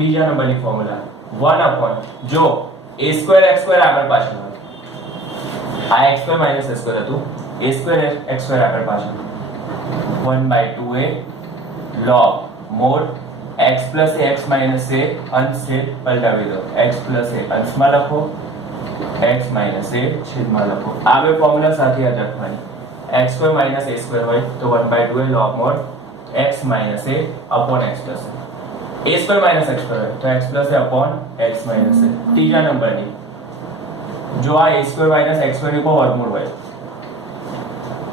બીજા નંબરની formula 1 upon જો a² x² આગળ પાછળ હોય આ x² - a² હતું a² x² આગળ પાછળ 1/2a log mod x plus x minus a અંશ છેદ પલટાવી દો x plus a અંશમાં લખો x minus a છેદમાં લખો આ બે ફોર્મ્યુલા સાથે યાદ રાખવાની x² minus a² હોય તો 1/2a log mod x minus a upon x plus a a² minus x² હોય તો x plus a upon x minus a ત્રીજા નંબરની જો આ a² minus x² ની પર વર્ગમૂળ હોય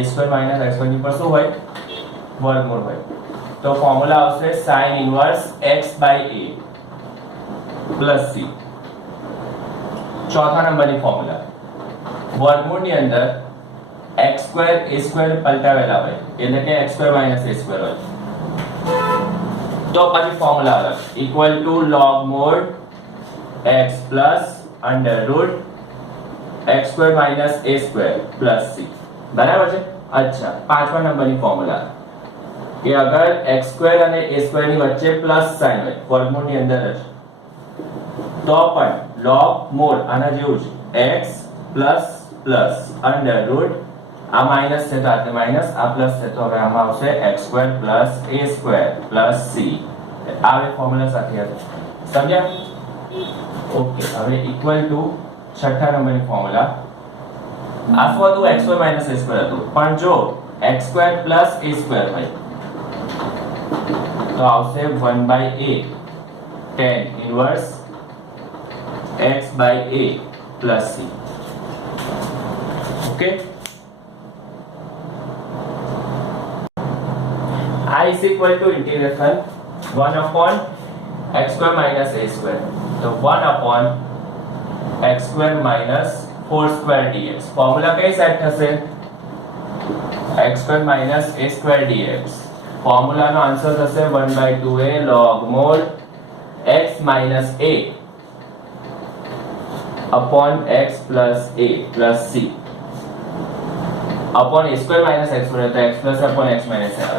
a² minus x² ની પર શું હોય વર્ગમૂળ હોય તો ફોર્મ્યુલા આવશે sin inverse x by a plus c ચોથા નંબરની ફોર્મ્યુલા વર્ગમૂળની અંદર x² a² પલટાવેલા હોય એટલે કે x² minus a² હોય તો પછી ફોર્મ્યુલા અલગ equal to log mod x plus under root x² minus a² plus c બરાબર છે અચ્છા પાંચમા નંબરની ફોર્મ્યુલા કે અગર x² અને a² ની વચ્ચે પ્લસ સાઇન હોય વર્ગમૂળની અંદર જ તો પણ log mod આના જેવું જ x plus plus under root આ માઈનસ છે તો આ માઈનસ આ પ્લસ છે તો હવે આમાં આવશે x² plus a² plus c આ બે ફોર્મ્યુલા સાથે હતા સમજ્યા ઓકે હવે ઇક્વલ ટુ છઠ્ઠા નંબરની ફોર્મ્યુલા આ શું હતું x² minus a² હતું પણ જો x² plus a² હોય તો આવશે 1/a tan inverse x by a plus c okay I is equal to integration 1 upon x² minus a². तो 1 upon x² minus 4² dx. Formula कई सेट થશે x² minus a² dx. ફોર્મ્યુલા નો answer થશે 1/2a log mod x minus a upon x plus a plus c upon a² minus x² तो x plus upon x minus a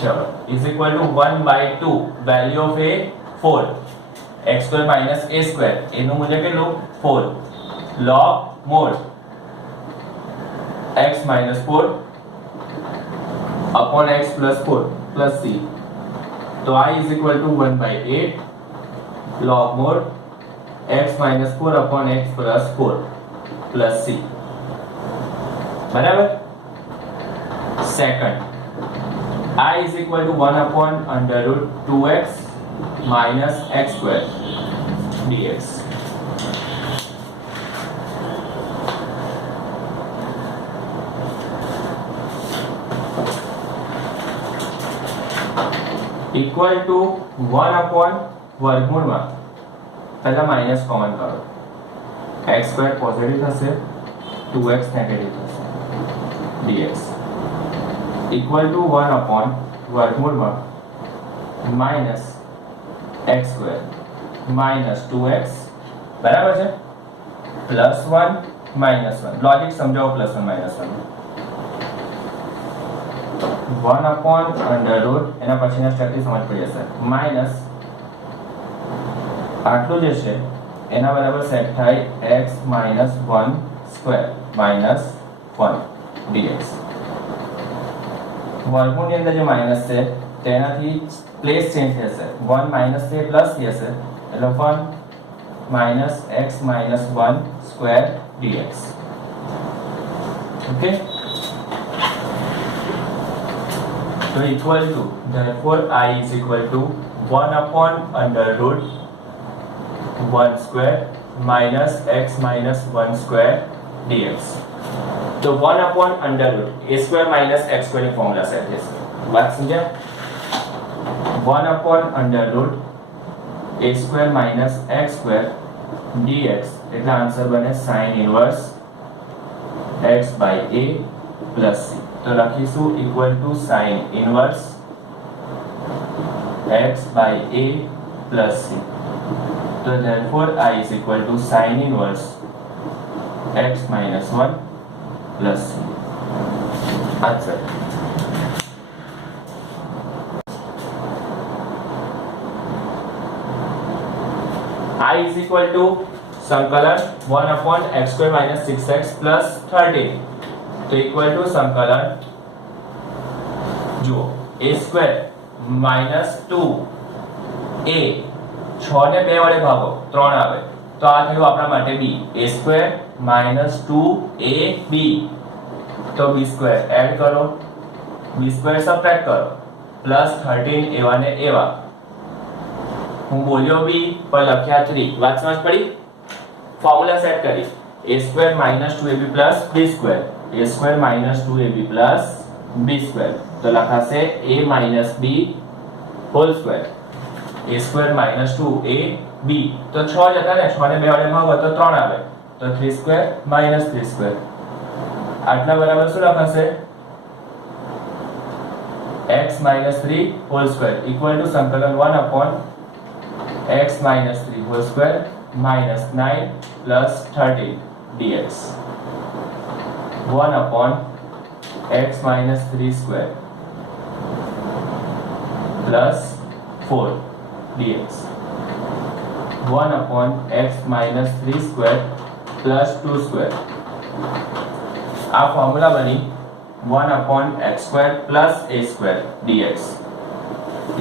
चलो is equal to 1/2 value of a 4 x² minus a² એનું મૂલ્ય કેટલું 4 log mod x minus 4 upon x plus 4 plus c तो I is equal to 1/8 log mod x minus 4 upon x plus 4 plus c बराबर second I is equal to 1 upon under root 2x minus x square dx. Equal to 1 upon વર્ગમૂળમાં પહેલા minus common કરો x square positive થશે 2x negative થશે dx equal to 1 upon વર્ગમૂળમાં minus x square minus 2x બરાબર છે plus 1 minus 1 logic સમજાવો plus 1 minus 1 1 upon under root એના પછીના સ્ટેપથી સમજ પડી જશે minus આટલું જે છે એના બરાબર સેટ થાય x minus 1 square minus 1 dx વર્ગમૂળની અંદર જે માઈનસ છે તેનાથી પ્લેસ ચેન્જ થશે 1 માઈનસ થી પ્લસ થશે એટલે 1 minus x minus 1 square dx okay so equal to therefore I is equal to 1 upon under root 1 square minus x minus 1 square dx तो 1 upon under root a square minus x square ની formula set થશે વાત સમજ્યા 1 upon under root a square minus x square dx એટલે answer બને sin inverse x by a plus c તો લખીશું equal to sin inverse x by a plus c તો therefore I is equal to sin inverse x minus 1 plus c answer I is equal to संकलन 1 upon x square minus 6x plus 13 तो equal to संकलन जो a square minus 2a 6 ને 2 વડે ભાગો 3 આવે તો આ થયું આપણા માટે b a સ્ક્વાयर માઇનસ 2ab તો b સ્ક્વાयर એડ કરો b સ્ક્વાयर સબટ્રેક્ટ કરો પ્લસ 13 એવા ને એવા હું બોલ્યો b પર લખ્યા 3 વાત સમજ પડી ફોર્મ્યુલા સેટ કરી a square minus 2ab plus b square a square minus 2ab plus b square તો લખાશે a minus b whole square a square minus 2ab તો 6 જ હતા ને 6 ને 2 વડે ભાગો તો 3 આવે તો 3 સ્ક્વેર માઈનસ 3 સ્ક્વેર આટલા બરાબર શું લખાશે x minus 3 whole square equal to संकलन 1 upon x minus 3 whole square minus 9 plus 13 dx 1 upon x minus 3 square plus 4 dx 1 upon x minus 3 square plus 2 square આ ફોર્મ્યુલા બની 1 upon x square plus a square dx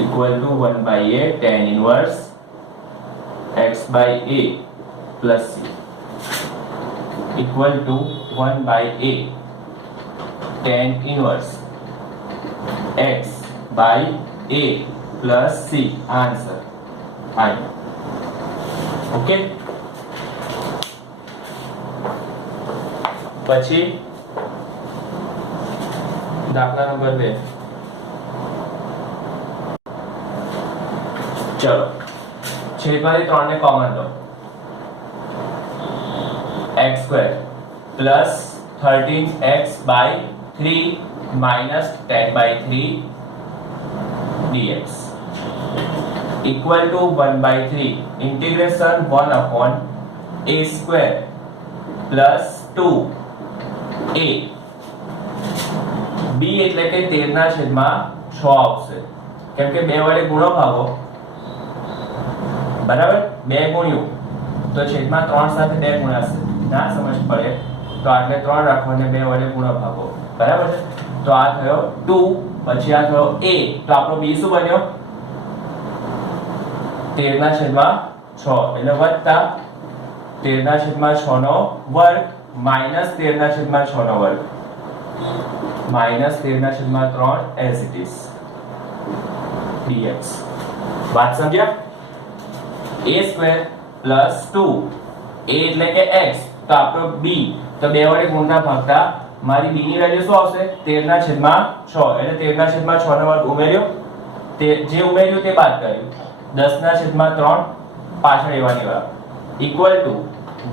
equal to 1 by a tan inverse x by a plus c equal to 1 by a tan inverse x by a plus c answer I okay પછી दाखला number 2 चलो छेदमारी 3 ने common low x square plus 13x by 3 minus 10 by 3 dx equal to 1 by 3 integration 1 upon a square plus 2a b એટલે કે 13 ના છેદમાં 6 આવશે કેમ કે 2 વડે ગુણો ભાગો બરાબર 2 ગુણ્યું તો છેદમાં 3 સાથે 2 ગુણાશે ના સમજ પડે તો આટલે 3 રાખો અને 2 વડે ગુણો ભાગો બરાબર છે તો આ થયો 2 પછી આ થયો a તો આપણો b શું બન્યો 13 ના છેદમાં 6 એટલે વત્તા 13 ના છેદમાં 6 નો વર્ગ માઈનસ 13 ના છેદમાં 6 નો વર્ગ माइनस 13 ना छेदમાં 3 as it is dx बात समझ्या a स्क्वायर प्लस 2 a એટલે કે x તો આપણો b તો 2 વડે ગુણતા ભાગતા મારી b ની વેલ્યુ શું આવશે 13 ના છેદમાં 6 એટલે 13 ના છેદમાં 6 નો વર્ગ ઉમેર્યો તે જે ઉમેર્યું તે બાદ કર્યું 10 ના છેદમાં 3 પાછળ એવાની વાત ઇક્વલ ટુ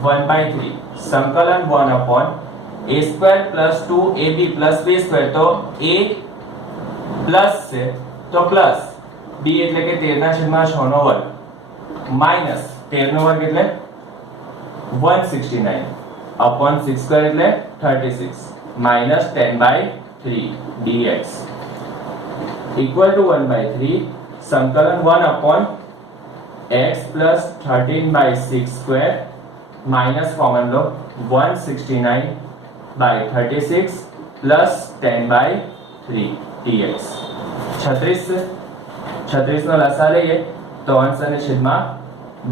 1/3 સંકલન 1 upon a square plus 2ab plus b square तो a प्लस से तो प्लस b એટલે કે 13 ના છેદમાં 6 નો વર્ગ માઈનસ 13 નો વર્ગ એટલે 169 upon 6 square એટલે 36 minus 10/3 dx equal to 1/3 संकलन 1 upon x plus 13/6 square minus common low 169 by 36 plus 10 by 3 dx 36 નો લસા લઈએ તો અંશ અને છેદમાં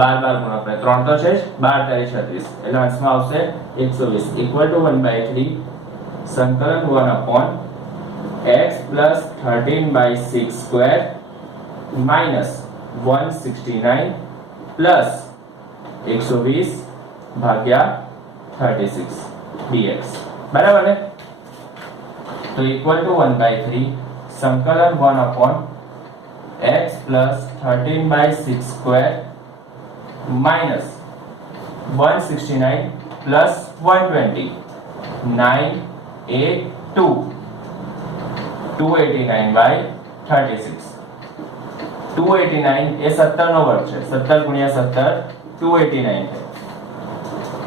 12 ગુણો પડે 3 તો છે 12 તારી 36 એટલે અંશમાં આવશે 120 equal to 1/3 સંકલન 1 upon x plus 13/6 square minus 169 plus 120 ભાગ્યા 36 dx बराबर है तो इक्वल टू 1/3 संकलन 1 upon x plus 13/6 square minus 169 plus 120 982 289 by 36 289 એ 17 નો વર્ગ છે 17 ગુણ્યા 17 289 है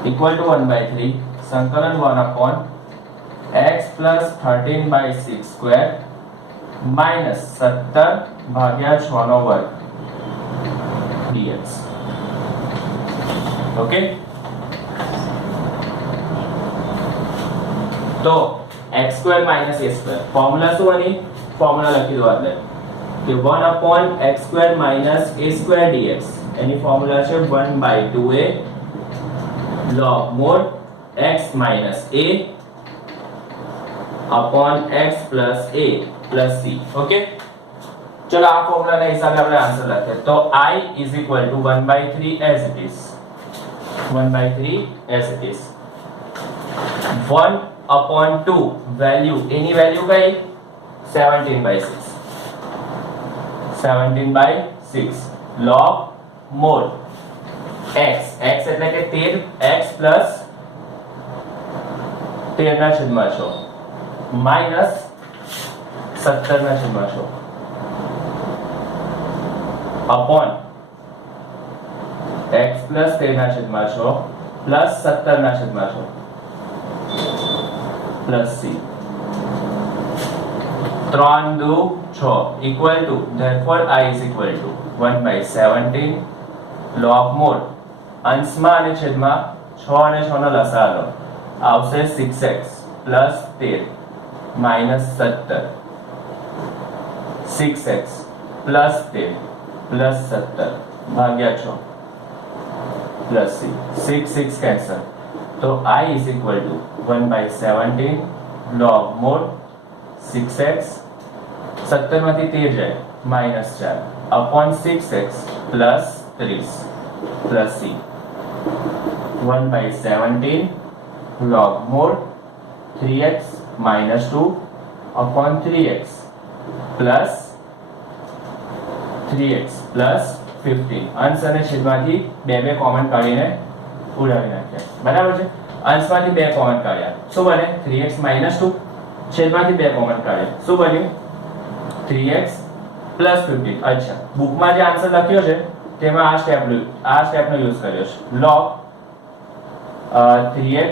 इक्वल टू 1/3 संकलन 1 upon x plus 13/6 square minus 17 भाग्या 6 નો વર્ગ dx ઓકે, તો x² માઇનસ a² ફોર્મ્યુલા શું બની? ફોર્મ્યુલા લખી દો એટલે કે 1/x² માઇનસ a² dx એની ફોર્મ્યુલા છે 1/2a log mod x minus a upon x plus a plus c. Okay, ચલો આ ફોર્મ્યુલાના હિસાબે આપણે આન્સર લખીએ તો I is equal to 1/3 as it is, 1/3 as it is. 1/2 value, any value કઈ? 17/6, 17/6 log mod x, x એટલે કે 13, x plus 13 ના છેદમાં 6 માઇનસ 17 ના છેદમાં 6 અપોન x plus 13 ના છેદમાં 6 પ્લસ 17 ના છેદમાં 6 plus c. 3 2 6 equal to, therefore I is equal to 1/17 log mod, અંશમાં અને છેદમાં 6 અને 6 નો લસા લો, આવશે 6x plus 13 minus 17, 6x plus 13 plus 17 ભાગ્યા 6 plus c. 6 6 cancel, તો I is equal to 1/17 log mod 6x, 17 માંથી 13 જાય minus 4 upon 6x plus 30 plus c. 1/17 log mod 3x minus 2 upon 3x plus 15. અંશ અને છેદમાંથી બે કોમન કાઢીને ઉડાવી નાખ્યા, બરાબર છે? અંશમાંથી બે કોમન કાઢ્યા, શું બને? 3x minus 2, છેદમાંથી બે કોમન કાઢ્યા, શું બન્યું? 3x plus 15. અચ્છા, બુકમાં જે આન્સર લખ્યો છે તેમાં આ સ્ટેપનો યુઝ કર્યો છે. log 3x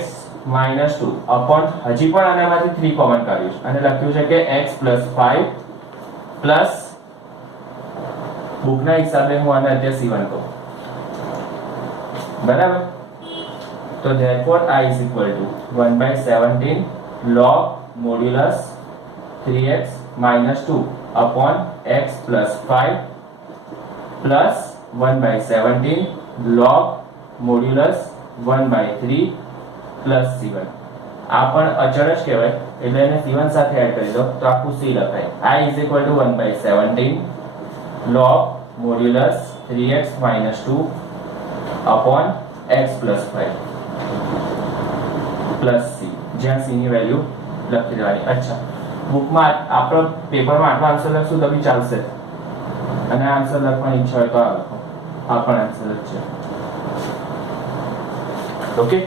minus 2 upon, હજી પણ આનામાંથી 3 કોમન કાઢ્યું છે અને લખ્યું છે કે x plus 5 plus, બુકના હિસાબે હું આને અત્યારે c1 કહું, બરાબર? તો therefore I is equal to 1/17 log modulus 3x minus 2 upon x plus 5 plus 1/17 log modulus 1/3 plus c1. આ પણ અચળ જ કહેવાય એટલે એને c1 સાથે એડ કરી દો તો આખું c લખાય. I is equal to 1/17 log modulus 3x minus 2 upon x plus 5 plus c, જ્યાં c ની વેલ્યુ લખી દેવાની. અચ્છા, બુકમાં આપણો પેપરમાં આટલો આન્સર લખશું તો બી ચાલશે, અને આન્સર લખવાની ઈચ્છા હોય તો આ લખો, આ પણ આન્સર જ છે. ઓકે.